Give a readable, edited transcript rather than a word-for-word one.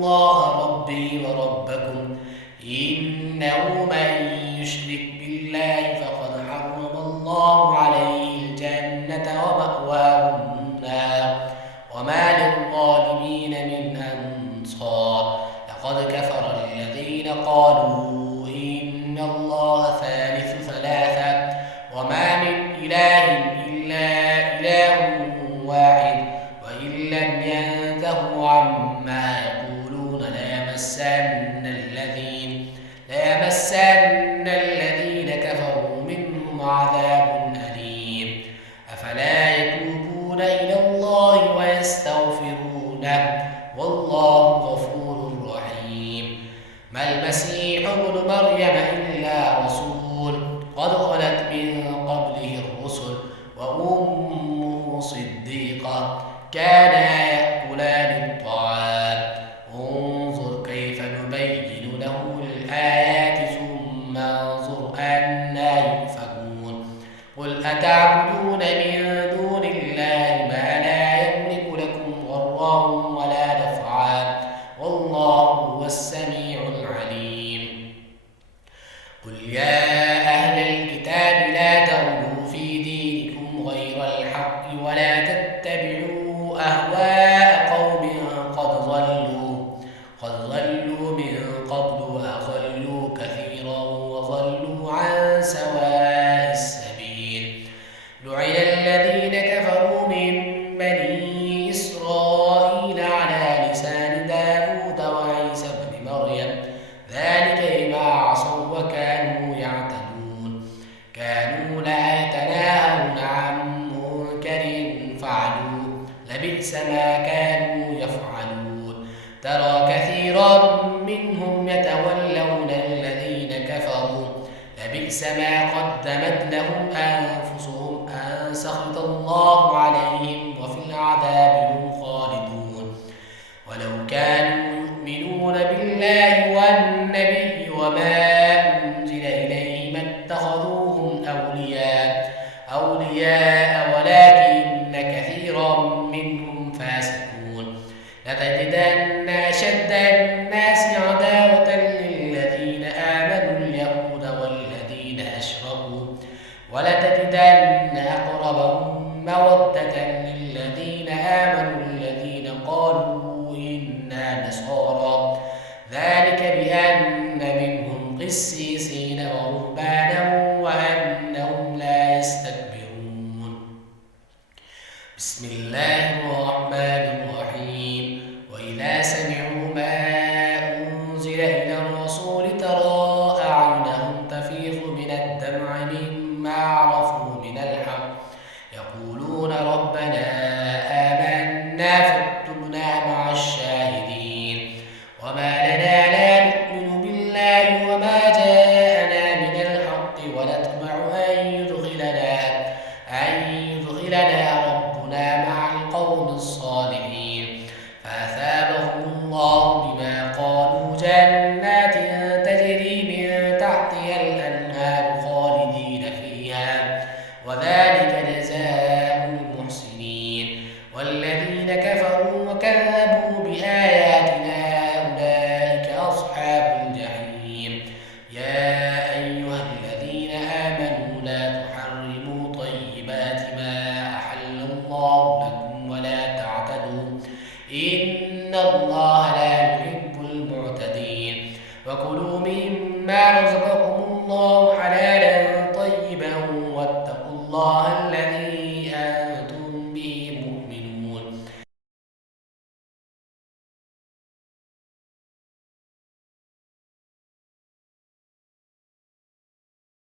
الله ربي وربكم إنه من يشرك بالله فقد حرم الله عليه الجنة ومأواه النار وما للظالمين من أنصار لقد كفر الذين قالوا إن الله ثالث ثلاثة وما من إله إلا إله واحد وإن لم ينتهوا عما يقولون ليمسن الذين كفروا منهم عذاب أليم أفلا يتوبون إلى الله ويستغفرونه والله غفور رحيم ما المسيح ابن مريم إلا رسول قد خلت من قبله الرسل وأمه صديقة كانا يأكلان الطعام انظر كيف نبين له الآيات ثم انظر أنى يؤفكون قل أتعبدون من دون الله ما لا يملك لكم ضرا ولا نفعا والله هو السميع العليم قل يا أهل الكتاب لا تغلوا في دينكم غير الحق ولا تتبعوا أهواء قوم قد ضلوا من قبل وأضلوا كثيرا وضلوا عن سواء السبيل لعن الذين كفروا من بني إسرائيل على لسان داود وعيسى بن مريم ذلك بما عصوا وكانوا يعتدون كانوا لا يتناهون عن منكر فعلوه لبئس ما كانوا يفعلون ترى كثيرا منهم يتولون الذين كفروا لبئس ما قدمت لهم أنفسهم أن سخط الله عليهم وفي العذاب هم خالدون ولو كانوا يؤمنون بالله والنبي وما أنزل إليه ما اتخذوهم أولياء ولكن كثيرا منهم فاسقون لتجدن أشد الناس عداوة للذين آمنوا اليهود والذين أشركوا ولتجدن أقربهم مودة للذين آمنوا الذين قالوا إنا نصارى ذلك بأن منهم قسيسين ورهبانا وأنهم لا يستكبرون بسم الله الرحمن الرحيم وإذا سمعوا ما أنزل إلى الرسول ترى أعينهم تفيض من الدمع مما عرفوا من الحق يقولون ربنا آمنا فاكتبنا مع الشاهدين وما لنا لا نؤمن بالله وما جاءنا من الحق ونطمع أن يدخلنا ربنا مع القوم الصالحين فأثابهم الله بما قالوا جنات تجري من تحتها الأنهار خالدين فيها وذلك جزاء المحسنين والذين كفروا وكذبوا بآياتنا أولئك أصحاب الجحيم يا أيها الذين آمنوا لا تحرموا طيبات ما أحل الله لكم ولا تعتدوا إن الله لا يحب المعتدين وكلوا مما رزقكم الله حلالا طيبا واتقوا الله الذي